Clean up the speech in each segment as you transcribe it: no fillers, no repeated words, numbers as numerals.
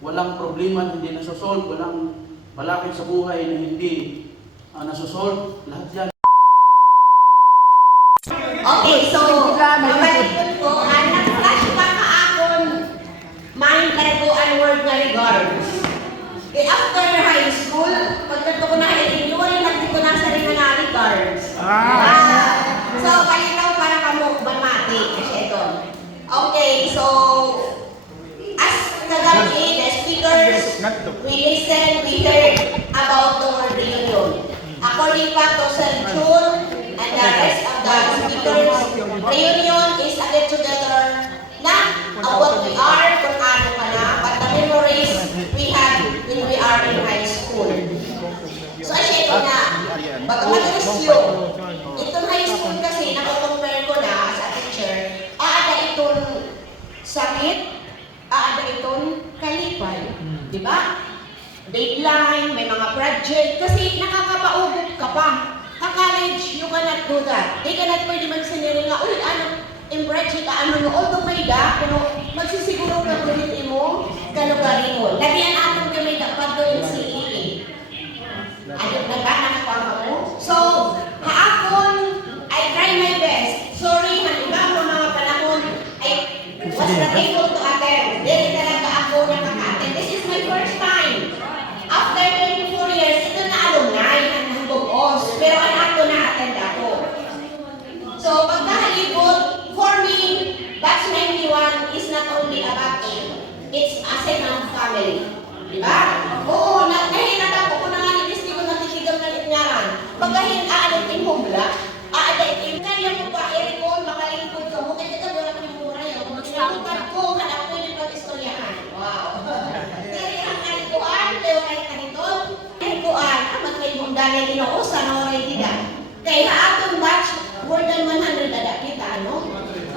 walang problema na hindi nasosolve, walang balakid sa buhay na hindi nasosolve, lahat yan. Okay, so, mabalikod ko, nag-flashback ka akon, maing kariguan word nga regards. After high school, pagkato ko na i-enjoy, nagdi ko na sa rin na regards. So, palitaw para kamo, mamati, kasi ito. Okay, so, as kagabi, the speakers, we listen, we heard about the word reunion. According pa to Sir June and the rest of the speakers, reunion is a get together, not what we are, kung ano ka na, but the memories we had when we are in high school. So, asya ito na, bagamat itong high school kasi, nakukumpare ko na as a teacher, aada itong sakit, aada itong kalipay. Diba? Deadline, may mga project, kasi nakakapaubog ka pa. Ka-college, you cannot do that. They cannot pwede magsinili nga, uy, ano, in project, ano no, although may da, pero magsisiguro ka ulit mo, kalugarin mo. Lagyan atong kami dapat doon si EE. Ano, nakakama mo? So, haakon, I try my best. Sorry, iba mo mga panahon, I was not able to attend. Dili talaga ako nakaka-attend. This is my first time. After 24 years, ito na alumni, ang hambog-os. Pero ako na-attend ako. So, pagkahalipod, for me, batch 91 is not only a batch. It's a second family. Diba? Oo, nahinatap ko na nga ni Christy ko natitigam na nitnyaran. Pagkahin, aalit yung humla, aalit yung kanya mo pa, i-recall, makalingkod ka mo, kaya ka wala kang mura yun. Nagsalutan ko, hanap ko yung pag-istoryahan. Wow. Kaya ang kalikuan, kayo kahit kanito, kalikuan, amat may bundanan inuusan, oray dida. Kaya atong batch, more than 100 ada kita, ano?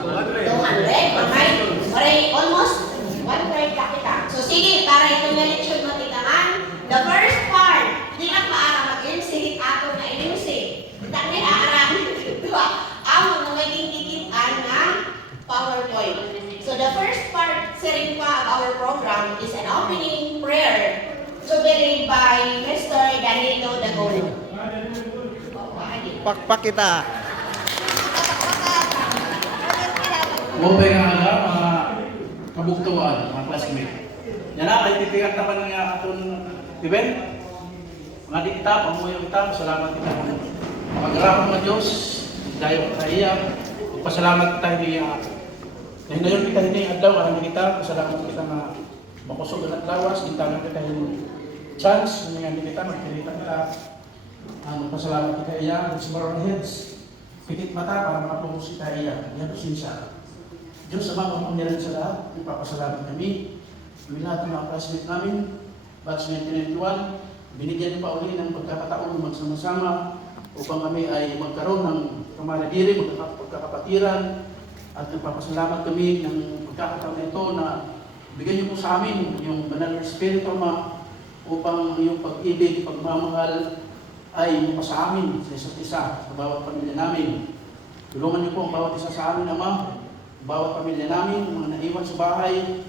200, maray, almost 1/3 ka kita. So sige, para itong na-lecture matitangan, the first part, di na paara mag-MC, ato na MC. Kita na aarami, diba? Amo na maging tikitan na PowerPoint. So the first part, sharing pa of our program is an opening prayer to be led by Mr. Danilo Dagono. Pakpak kita. Mabay nga nga, mga kabuktuan, mga classmate. Yan na, ay titigat naman nga atong event. Mga di kita, pamuyo kita, salamat kita. Pag-arapang mga Diyos, dahil kaya, pasalamat kita hindi dahil na yun kita hindi adlaw, alam kita, pasalamat kita na makusog at lawas, gintangan kita yung chance, na hindi kita, magpilita kita. Pasalamat kita iya, with small heads, pikit mata para makapungos kita iya, yan siya. Diyos, Ama, mapangyarihan sa lahat, ipapasalamat kami lahat ng mga classmate namin, batch 1991, binigyan niyo pa uli ng pagkakataon magsama-sama upang kami ay magkaroon ng kamaradiri, magkakapatiran, at nagpapasalamat kami ng pagkakataon ito na bigyan niyo po sa amin yung banal na Espiritu, Ama, upang yung pag-ibig, pagmamahal ay mapa sa amin, sa isa't isa, sa bawat pamilya namin. Tulungan niyo po ang bawat isa sa amin, Ama, bawat pamilya namin, mga naiwan sa bahay,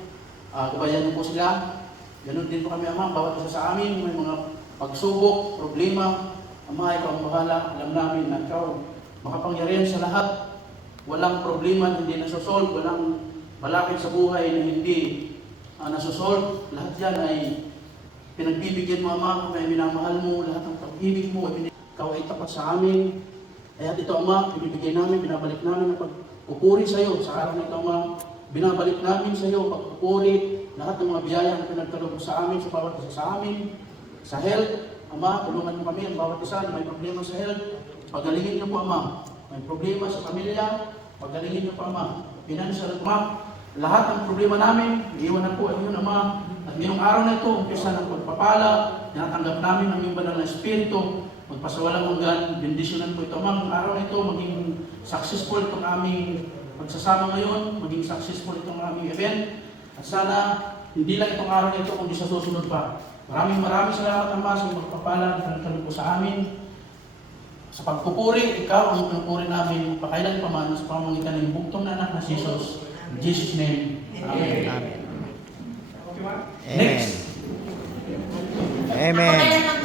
gabayan niyo po sila. Ganun din po kami, Ama, bawat isa sa amin, may mga pagsubok, problema, Ama, ikaw ang bahala, alam namin na ikaw makapangyarihan sa lahat. Walang problema na hindi nasosolve, walang balakid sa buhay na hindi nasosolve. Lahat yan ay pinagbibigyan mo, Ama, kung may minamahal mo, lahat ng pag-ibig mo, ikaw ay tapat sa amin. Kaya ito, Ama, pinibigay namin, binabalik namin ang pagpupuri sa iyo. Sa araw na ito, Ama, binabalik namin sa iyo, pagpupuri, lahat ng mga biyaya na pinagkaloob sa amin, sa bawat isa sa amin, sa health. Ama, tulungan mo kami, ang bawat isa na may problema sa health. Pagalingin niyo po, Ama. May problema sa pamilya, pagalingin niyo po, Ama. Financial, Ama. Lahat ng problema namin, iiwanan po ang Ama. At ngayong araw na ito, umpisa ng pagpapala, natanggap namin ang iyong banal na Espiritu, magpasawalang hanggan, bendisyonan po ito, Ama. Ngayong araw na ito, maging successful itong aming pagsasama ngayon, maging successful itong aming event. At sana, hindi lang itong araw na ito, kundi sa susunod pa. Maraming salamat, Ama, sa magpapala na kanil po sa amin. Sa pagpupuri, ikaw ang pinupuri namin, pakailan pa man sa pamamagitan ng bugtong na anak na Jesus. In Jesus' name, Amen. Amen. Amen. Ako Amen. na lang